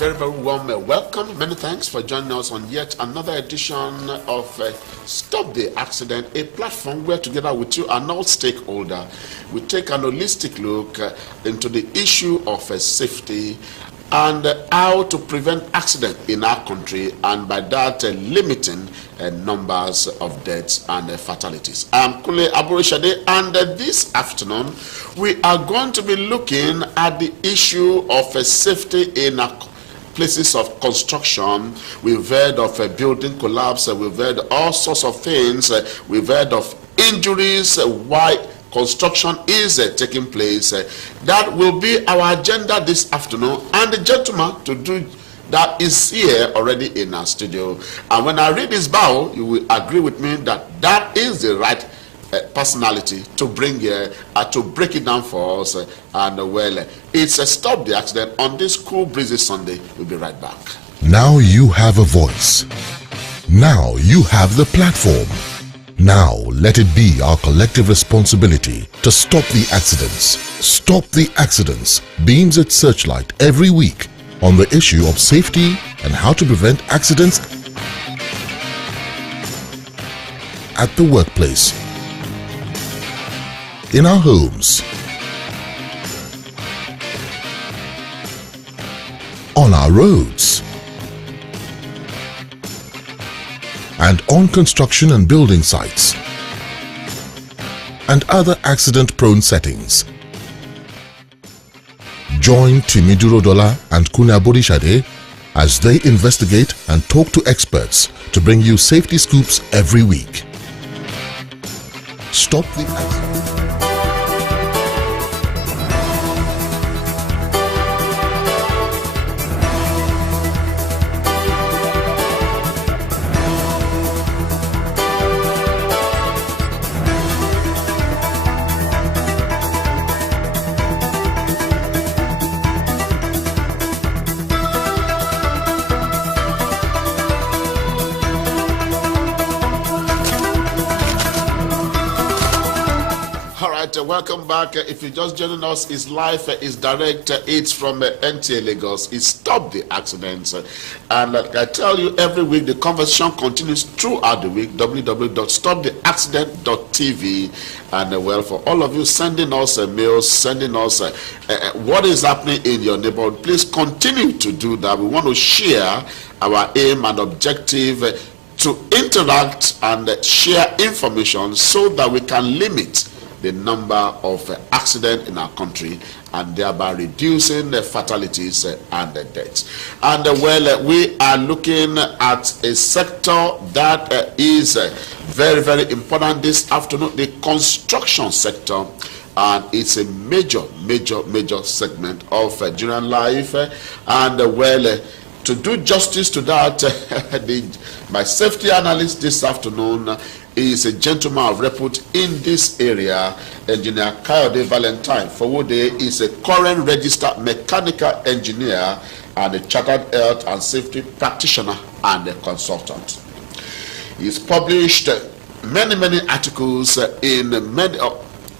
very, very warm welcome. Many thanks for joining us on yet another edition of Stop the Accident, a platform where together with you and all stakeholders, we take an holistic look into the issue of safety and how to prevent accident in our country, and by that limiting numbers of deaths and fatalities. I'm Kule Aburishade, and this afternoon we are going to be looking at the issue of safety in places of construction. We've heard of a building collapse, we've heard all sorts of things, we've heard of injuries, why construction is taking place. That will be our agenda this afternoon, and the gentleman to do that is here already in our studio. And when I read his bio, you will agree with me that that is the right personality to bring here to break it down for us. It's a Stop the Accident on this cool breezy Sunday. We'll be right back. Now you have a voice. Now you have the platform. Now let it be our collective responsibility to stop the accidents. Stop the Accidents beams its searchlight every week on the issue of safety and how to prevent accidents at the workplace, in our homes, on our roads, and on construction and building sites, and other accident-prone settings. Join Timiduro Dola and Kuna Borishade as they investigate and talk to experts to bring you safety scoops every week. Stop the accident. Welcome back. If you're just joining us, it's live, it's direct, it's from NTA Lagos. It's Stop the Accidents. And like I tell you, every week the conversation continues throughout the week. www.stoptheaccident.tv. And for all of you sending us mails, sending us what is happening in your neighborhood, please continue to do that. We want to share our aim and objective to interact and share information so that we can limit the number of accidents in our country and thereby reducing the fatalities and the deaths. And we are looking at a sector that is very, very important this afternoon, the construction sector. And it's a major segment of Nigerian life. To do justice to that, my safety analyst this afternoon is a gentleman of repute in this area, Engineer Kayode Fowode is a current registered mechanical engineer and a chartered health and safety practitioner and a consultant. He's published many articles in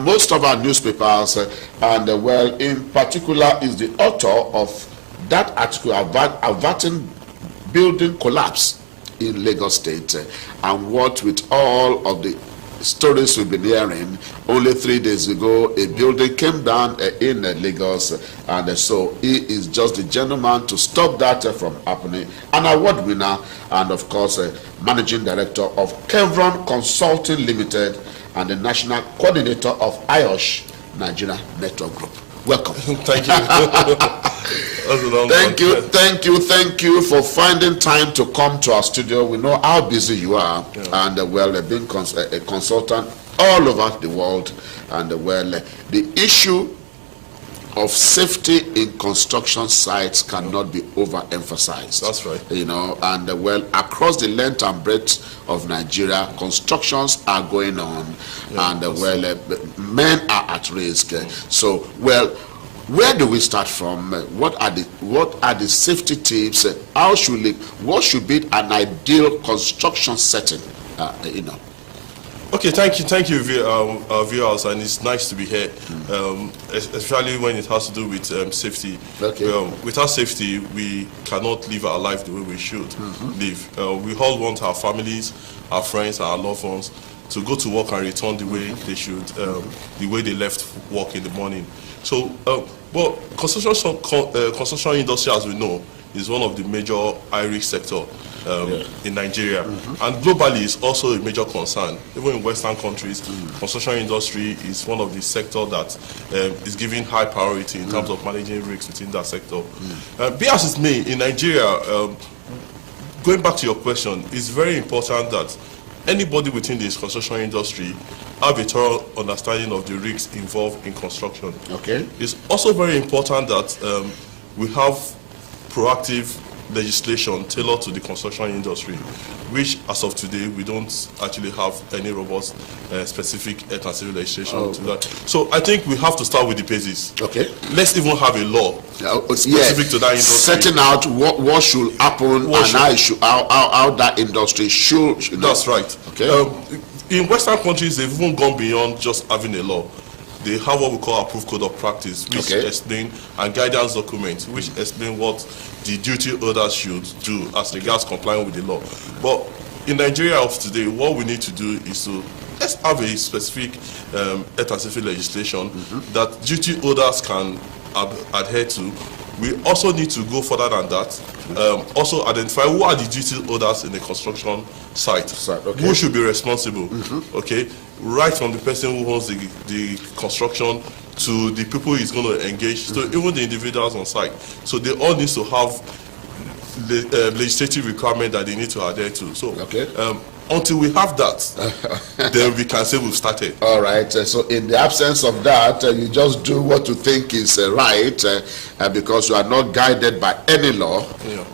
most of our newspapers, and in particular is the author of that article averting building collapse in Lagos State, and what with all of the stories we've been hearing, only 3 days ago a building came down in Lagos, and so he is just the gentleman to stop that from happening. An award winner, and of course managing director of Kevron Consulting Limited and the national coordinator of IOSH Nigeria Network Group. Welcome. Thank you. Thank you for finding time to come to our studio. We know how busy you are, and being a consultant all over the world, and the issue of safety in construction sites cannot be overemphasized. That's right. And across the length and breadth of Nigeria, constructions are going on, and men are at risk. So, where do we start from? What are the safety tips? What should be an ideal construction setting? Okay, thank you, viewers, and it's nice to be here, especially when it has to do with safety. Okay. Without safety, we cannot live our life the way we should live. We all want our families, our friends, our loved ones to go to work and return the way they should, the way they left work in the morning. So, well, construction industry, as we know, is one of the major high-risk sector in Nigeria, and globally it's also a major concern. Even in Western countries, construction industry is one of the sector that is given high priority in terms of managing risks within that sector. Be as it may, in Nigeria, going back to your question, it's very important that anybody within this construction industry have a thorough understanding of the risks involved in construction. Okay. It's also very important that we have proactive legislation tailored to the construction industry, which as of today we don't actually have any robust specific health and safety legislation to that. So I think we have to start with the basis. Okay. Let's even have a law specific to that industry. Setting out what should happen how that industry should. That's right. Okay. In Western countries, they've even gone beyond just having a law. They have what we call approved code of practice, which explain, and guidance documents, which explain what the duty holders should do as regards complying with the law. But in Nigeria of today, what we need to do is to let's have a specific health and safety legislation that duty holders can adhere to. We also need to go further than that. Also identify who are the duty holders in the construction site. Who should be responsible. Okay, right from the person who owns the construction to the people he's going to engage, so even the individuals on site. So they all need to have legislative requirement that they need to adhere to. So until we have that, then we can say we've started. All right. So in the absence of that, you just do what you think is right because you are not guided by any law.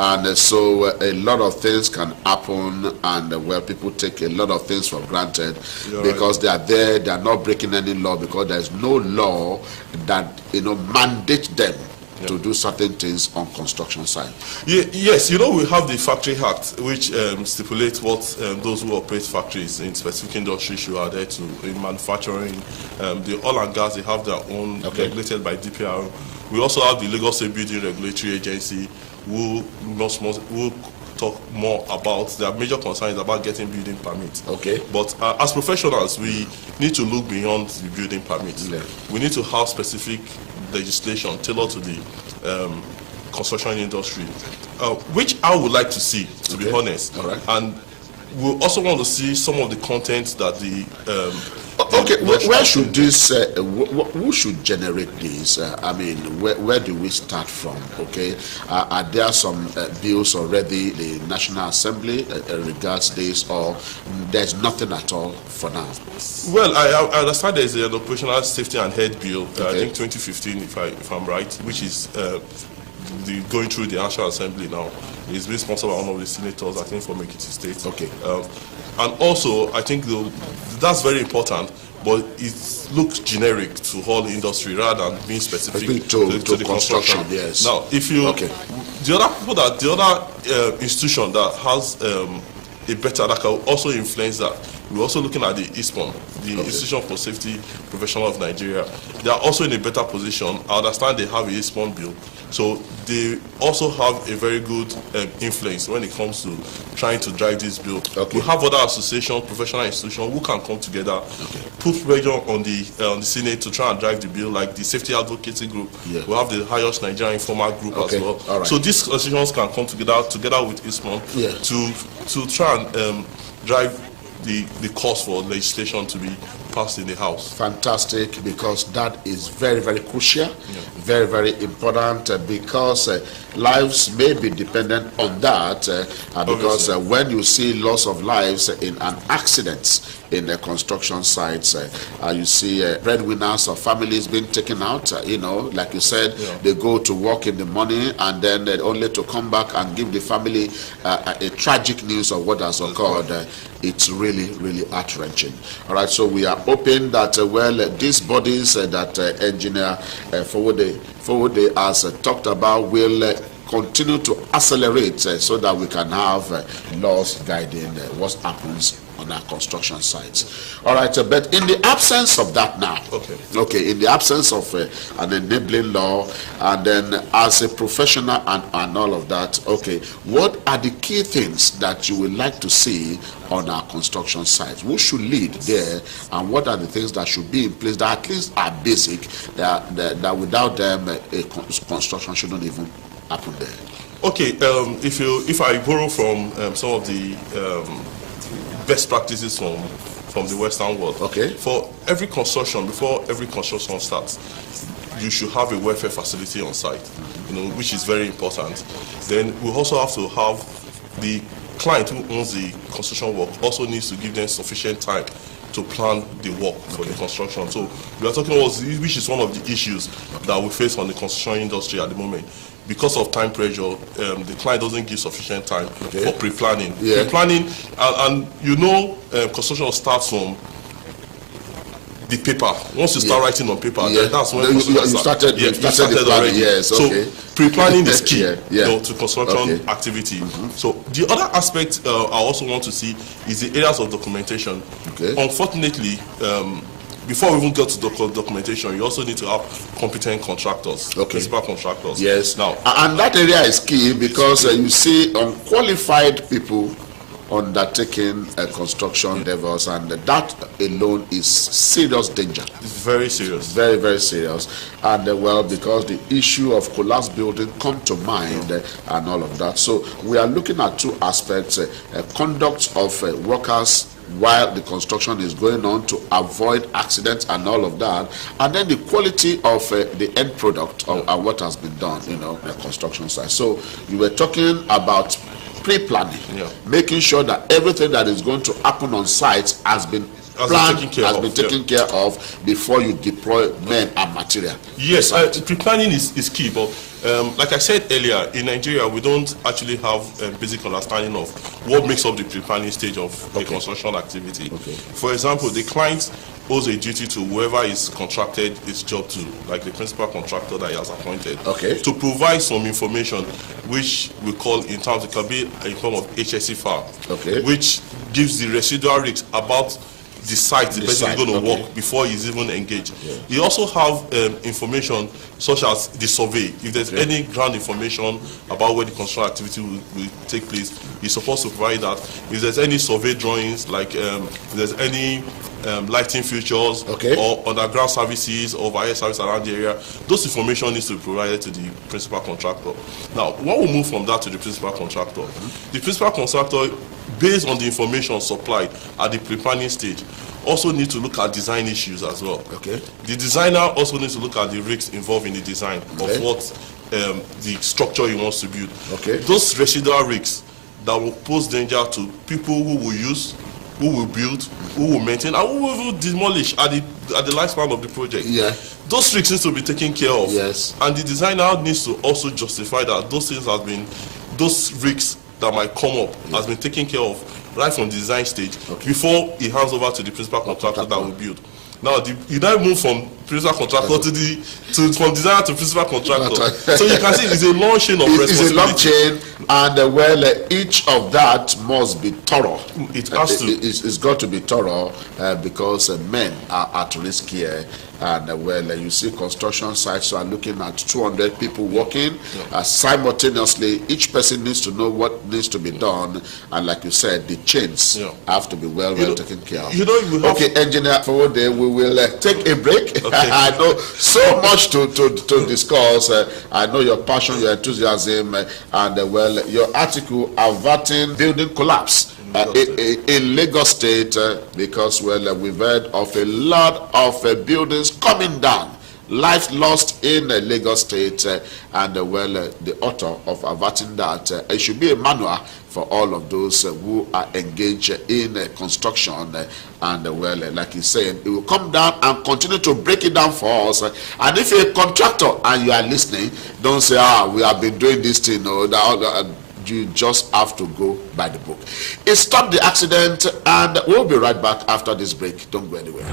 And so a lot of things can happen, and well, people take a lot of things for granted because they are there, they are not breaking any law because there is no law that mandate them to do certain things on construction site. Yes, we have the Factory Act, which stipulates what those who operate factories in specific industries should adhere to. In manufacturing, the oil and gas, they have their own, regulated by DPR. We also have the Lagos State Building Regulatory Agency, who talk more about their major concerns about getting building permits. But as professionals, we need to look beyond the building permits. We need to have specific legislation tailored to the construction industry, which I would like to see, to be honest. And we also want to see some of the content that the where should this who should generate this? I mean, where do we start from? Are there some bills already the National Assembly regards this, or there's nothing at all for now? Well, I understand there's an operational safety and health bill, I think 2015 if I'm right, which is going through the National Assembly now. It's being sponsored by one of the senators, I think, from Ekiti State. And also, I think that's very important, but it looks generic to whole industry rather than being specific to the construction. Now, if you the other institution that has a better, that can also influence that, we're also looking at the ISPON, the Institution for Safety Professional of Nigeria. They are also in a better position. I understand they have a ISPON bill, so they also have a very good influence when it comes to trying to drive this bill. We have other associations, professional institutions who can come together, put pressure on the Senate to try and drive the bill, like the Safety Advocacy Group. We have the Highest Nigerian Informal Group as well. So these associations can come together with ISPON to try and drive the cause for legislation to be passed in the House. Fantastic, because that is very, very crucial, very, very important, because lives may be dependent on that, because when you see loss of lives in an accident in the construction sites, you see breadwinners of families being taken out, like you said, they go to work in the morning and then only to come back and give the family a tragic news of what has occurred. It's really, really heart-wrenching. All right, so we are hoping that, these bodies that Engineer Fowode has talked about will continue to accelerate so that we can have laws guiding what happens on our construction sites. All right, but in the absence of that now, in the absence of an enabling law, and then as a professional and all of that, what are the key things that you would like to see on our construction sites? Who should lead there, and what are the things that should be in place that at least are basic, that without them a construction shouldn't even happen there? If I borrow from some of the best practices from the Western world, for every construction, before every construction starts, you should have a welfare facility on site, which is very important. Then we also have to have the client who owns the construction work also needs to give them sufficient time to plan the work for the construction. So we are talking about, which is one of the issues that we face on the construction industry at the moment. Because of time pressure, the client doesn't give sufficient time for pre-planning. Pre-planning, and construction starts from the paper. Once you start writing on paper, then that's when you started already. Yes, so pre-planning is key to construction activity. So the other aspect I also want to see is the areas of documentation. Unfortunately, before we even get to documentation, you also need to have competent contractors, principal contractors. Yes. Now, and that area is key because you see unqualified people undertaking construction endeavors, and that alone is serious danger. It's very serious. Very, very serious. And because the issue of collapsed building come to mind and all of that. So we are looking at two aspects: conduct of workers while the construction is going on to avoid accidents and all of that, and then the quality of the end product of what has been done, the construction site. So you were talking about pre-planning, making sure that everything that is going to happen on sites has been taken care of before you deploy men and material. Yes, pre-planning is key, but like I said earlier, in Nigeria, we don't actually have a basic understanding of what makes up the pre-planning stage of the construction activity. For example, the client owes a duty to whoever is contracted his job to, like the principal contractor that he has appointed, to provide some information which we call, in terms, it can be in form of HSE file, which gives the residual risks about the site the person is going to work before he's even engaged. You also have information such as the survey. If there's any ground information about where the construction activity will take place, he's supposed to provide that. If there's any survey drawings, like if there's any lighting features or underground services or overhead service around the area, those information needs to be provided to the principal contractor. Now, when we move from that to the principal contractor, the principal contractor, based on the information supplied at the pre-planning stage, also need to look at design issues as well. The designer also needs to look at the risks involved in the design of what the structure he wants to build. Those residual risks that will pose danger to people who will use, who will build, who will maintain, and who will demolish at the lifespan of the project. Those risks need to be taken care of. And the designer needs to also justify that those things have been, those risks that might come up has been taken care of right from the design stage before he hands over to the principal contractor that will build. Now, you now move from principal contractor from designer to principal contractor. So you can see it's a long chain of responsibility. It's a long chain, and each of that must be thorough. It has to. It's got to be thorough because men are at risk here. And you see construction sites are looking at 200 people working simultaneously. Each person needs to know what needs to be done, and like you said, the chains have to be well taken care of. Engineer Fowode, we will take a break. I know so much to discuss. I know your passion, your enthusiasm, and your article averting building collapse in Lagos State, because we've heard of a lot of buildings coming down, life lost in Lagos State, and the author of averting that, it should be a manual for all of those who are engaged in construction, and like he's saying, it will come down and continue to break it down for us. And if you're a contractor and you are listening, don't say, we have been doing this thing, you just have to go by the book. It stopped the accident, and we'll be right back after this break. Don't go anywhere.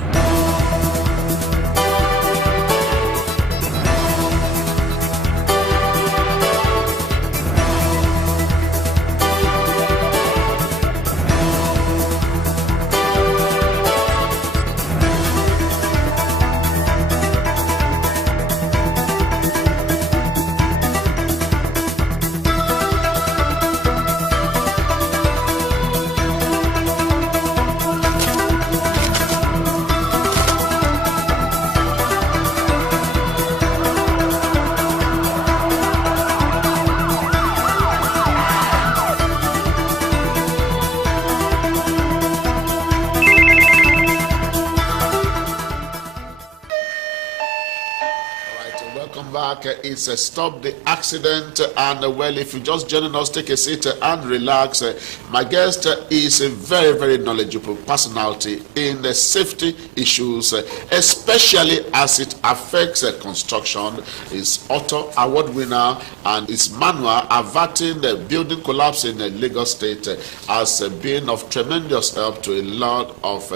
back. It's Stop the Accident. And well, if you just joining us, take a seat and relax. My guest is a very, very knowledgeable personality in the safety issues, especially as it affects construction. Is author, award winner, and is manual averting the building collapse in Lagos State has been of tremendous help to a lot of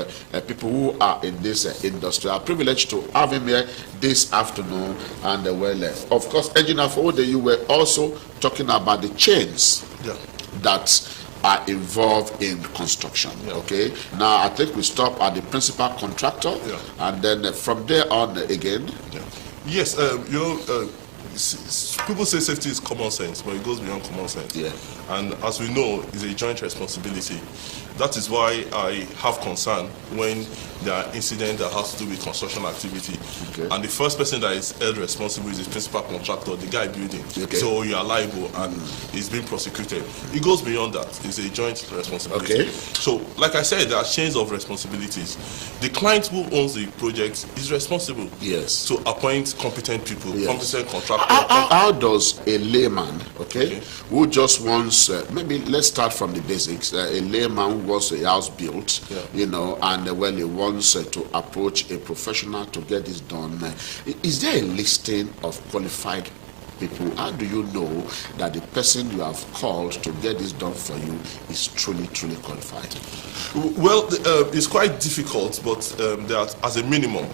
people who are in this industry. I'm privileged to have him here this afternoon. And well, of course, Engineer Fowode, you were also talking about the chains that are involved in construction. Okay, now I think we stop at the principal contractor, and then from there on again. Yes, you know, people say safety is common sense, but it goes beyond common sense. And as we know, it's a joint responsibility. That is why I have concern when there are incidents that has to do with construction activity. And the first person that is held responsible is the principal contractor, the guy building. So you are liable and is being prosecuted. It goes beyond that. It's a joint responsibility. So, like I said, there are chains of responsibilities. The client who owns the project is responsible to appoint competent people, competent contractors. How does a layman, who just wants, maybe let's start from the basics, a layman who wants a house built, you know, and well, he wants to approach a professional to get this done. Is there a listing of qualified people? How do you know that the person you have called to get this done for you is truly qualified? Well, it's quite difficult, but that as a minimum,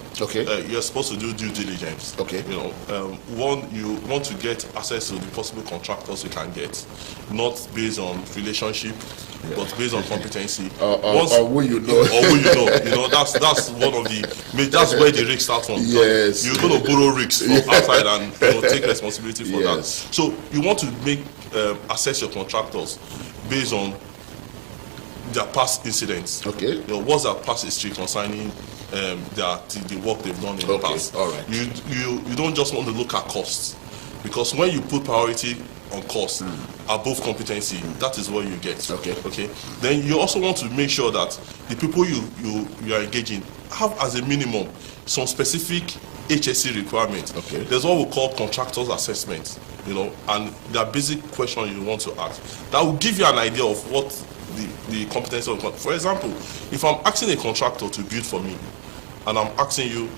you're supposed to do due diligence. You know, one, you want to get access to the possible contractors you can get, not based on relationship, but based on competency. Or who you know. Or who you know. You know, that's one of the, that's where the risk starts from. You're going to borrow risks from outside and, you know, take responsibility for that. So you want to make assess your contractors based on their past incidents. You know, what's their past history concerning the work they've done in the past. You don't just want to look at costs, because when you put priority on cost above competency, that is what you get. Then you also want to make sure that the people you are engaging have as a minimum some specific HSE requirements. There's what we call contractors assessment, you know, and there are basic questions you want to ask that will give you an idea of what the competency of. For example, if I'm asking a contractor to build for me, and I'm asking you,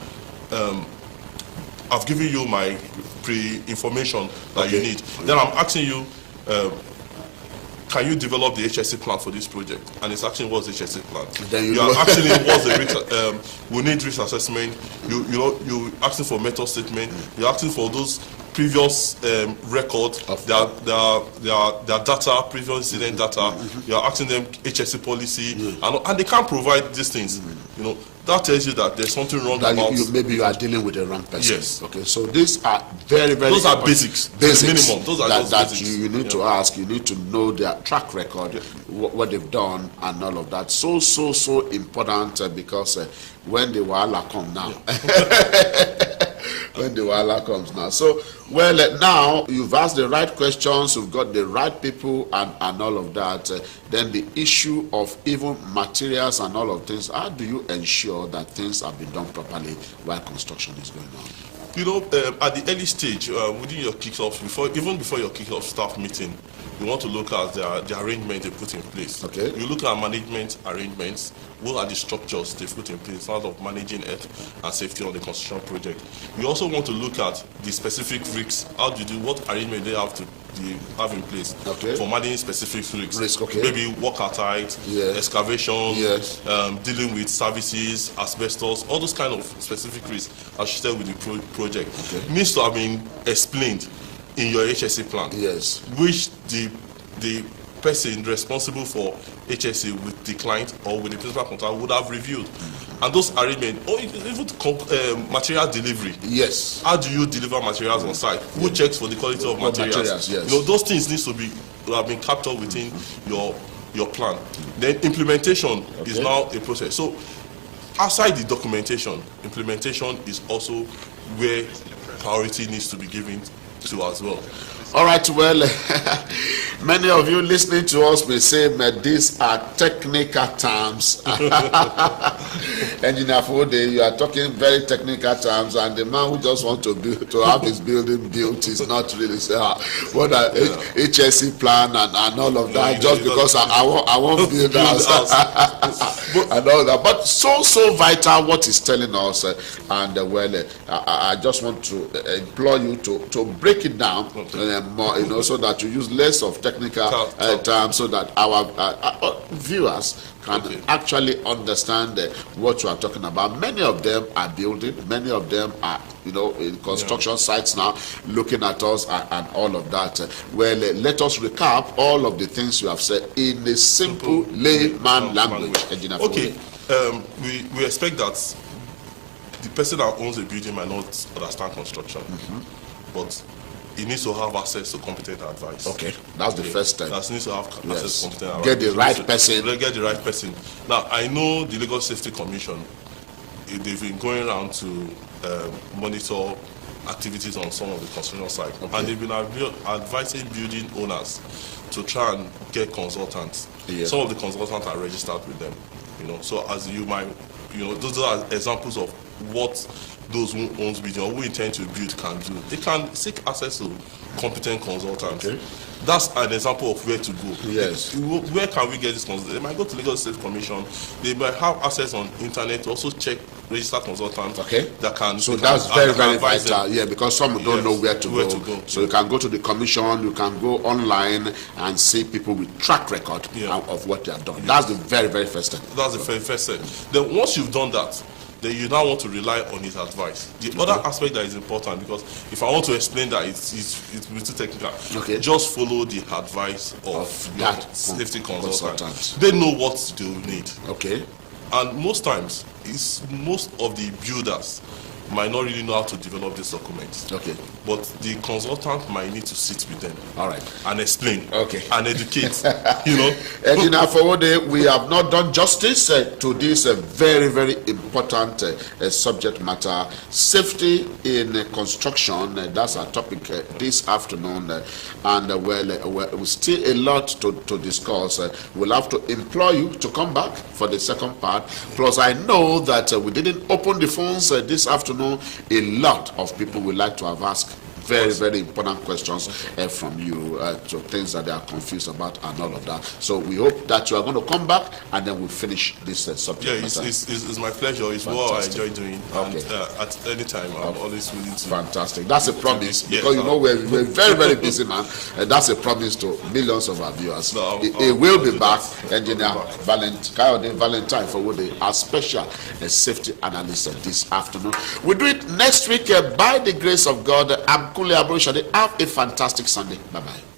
I've given you my pre-information that you need, then I'm asking you, can you develop the HSE plan for this project? And it's asking what's the HSE plan. Then you are asking what's the risk, we need risk assessment. You're asking for method statement. You're asking for those previous records, their data, previous incident data. You're asking them HSE policy, and they can't provide these things. You know, that tells you that there's something wrong about. Maybe you are dealing with the wrong person. So these are very, very. Those are basics. Minimum. Those are that basics. You need to ask. You need to know their track record, what they've done, and all of that. So important because when the wahala come now. When the wahala comes now. So, well, now you've asked the right questions, you've got the right people and all of that. Then the issue of even materials and all of things, how do you ensure that things have been done properly while construction is going on? You know, at the early stage, within your kickoff, even before your kickoff staff meeting, you want to look at the arrangement they put in place. You look at management arrangements. What are the structures they put in place out of managing health and safety on the construction project? You also want to look at the specific risks. How do you do, what arrangement they have in place for managing specific risks? Maybe work at height, excavation, dealing with services, asbestos, all those kind of specific risks associated with the project. Needs to have been explained in your HSE plan, which the person responsible for HSE with the client or with the principal contractor would have reviewed. And those arrangements, or even material delivery. How do you deliver materials on site? Who checks for the quality of materials? You know, those things need to have been captured within your plan. Then implementation is now a process. So outside the documentation, implementation is also where priority needs to be given to as well. All right, well, many of you listening to us may say, these are technical terms. Engineer Fowode, you are talking very technical terms, and the man who just wants to have his building built is not really what are HSC plan and all of that, just because I won't build house and all that. But so vital what he's telling us, and well, I just want to implore you to break it down more, so that you use less of technical terms, so that our viewers can actually understand what you are talking about. Many of them are building, many of them are in construction sites now, looking at us and all of that. Well, let us recap all of the things you have said in a simple layman language. Okay, we expect that the person that owns a building might not understand construction, but he needs to have access to competent advice. Okay, that's the first step. That needs to have access to competent advice. Get the right person. Get the right person. Now, I know the Lagos Safety Commission, they've been going around to monitor activities on some of the construction sites, and they've been advising building owners to try and get consultants. Some of the consultants are registered with them, So as you might, those are examples of what those who owns building or who intend to build can do. They can seek access to competent consultants. That's an example of where to go. Yes. Where can we get this consultant? They might go to Lagos State Commission. They might have access on internet to also check registered consultants. That can. So that's very vital. Yeah, because some don't know where to go. So you can go to the commission. You can go online and see people with track record of what they have done. That's the very first step. That's the very first step. Then once you've done that, then you now want to rely on his advice. The other aspect that is important, because if I want to explain that it's too technical, just follow the advice of that safety consultant. They know what they will need. And most times, most of the builders might not really know how to develop this document. But the consultant might need to sit with them. And explain. And educate. Engineer Fowode, we have not done justice to this very important subject matter. Safety in construction, that's our topic this afternoon. And well, still a lot to discuss. We'll have to implore you to come back for the second part. Plus, I know that we didn't open the phones this afternoon. A lot of people would like to have asked very important questions from you to things that they are confused about and all of that. So we hope that you are going to come back and then we'll finish this subject. It's my pleasure. It's what I enjoy doing. And at any time, I'm always willing to. Fantastic. That's a promise, because we're very busy, man. That's a promise to millions of our viewers. It will be back. Engineer Kayode Valentine Fowode, our special safety analyst this afternoon. We'll do it next week by the grace of God. Have a fantastic Sunday. Bye-bye.